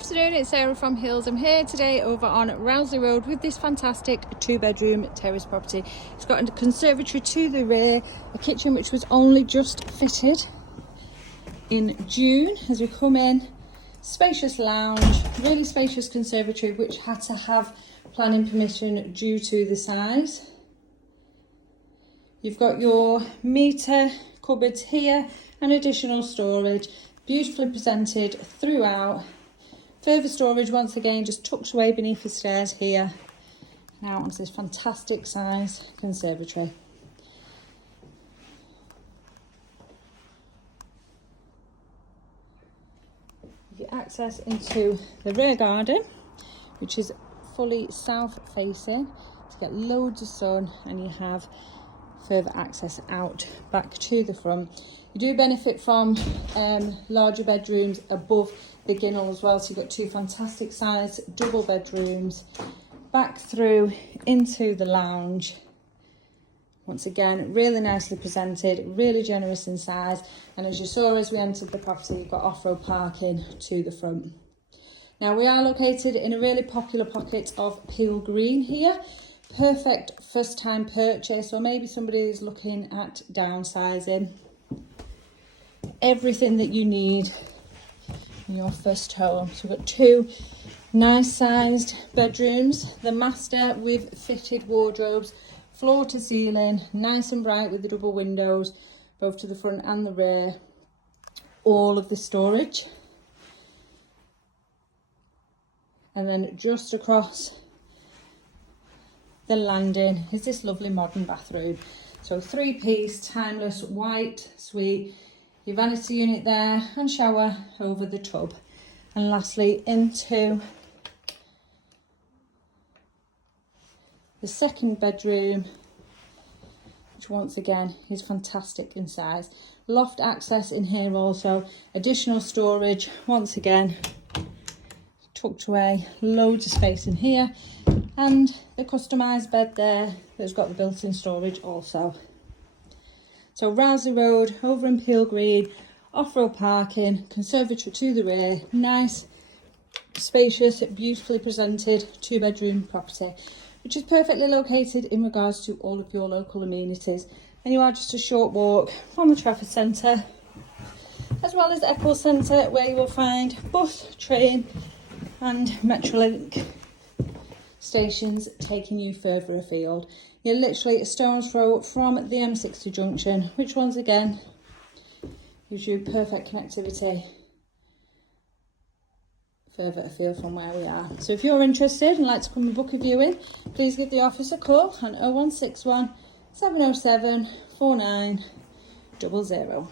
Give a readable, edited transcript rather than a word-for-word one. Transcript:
afternoon, it's Sarah from Hills. I'm here today over on Rowsley Road with this fantastic 2-bedroom terrace property. It's got a conservatory to the rear, a kitchen which was only just fitted in June as we come in, spacious lounge, really spacious conservatory which had to have planning permission due to the size. You've got your meter cupboards here and additional storage, beautifully presented throughout. Further storage once again just tucked away beneath the stairs here. Now onto this fantastic size conservatory. You get access into the rear garden, which is fully south facing to get loads of sun, and you have further access out back to the front. You do benefit from larger bedrooms above the ginnel as well, so you've got two fantastic sized double bedrooms back through into the lounge. Once again, really nicely presented, really generous in size, and as you saw as we entered the property, you've got off-road parking to the front. Now we are located in a really popular pocket of Peel Green here. Perfect first time purchase, or maybe somebody is looking at downsizing. Everything that you need in your first home. So we've got two nice sized bedrooms, the master with fitted wardrobes, floor to ceiling, nice and bright with the double windows, both to the front and the rear. All of the storage. And then just across the landing is this lovely modern bathroom. So 3-piece, timeless, white, suite. Your vanity unit there and shower over the tub. And lastly into the second bedroom, which once again is fantastic in size. Loft access in here also, additional storage, once again tucked away, loads of space in here, and the customised bed there that's got the built-in storage also. So Rowsley Road, over in Peel Green, off-road parking, conservatory to the rear, nice, spacious, beautifully presented 2-bedroom property, which is perfectly located in regards to all of your local amenities. And you are just a short walk from the Trafford Centre, as well as Eccles Centre, where you will find bus, train and Metrolink stations taking you further afield. You're literally a stone's throw from the M30 junction, which once again gives you perfect connectivity further afield from where we are. So if you're interested and like to come and book a viewing, please give the office a call on 0161 707 4900.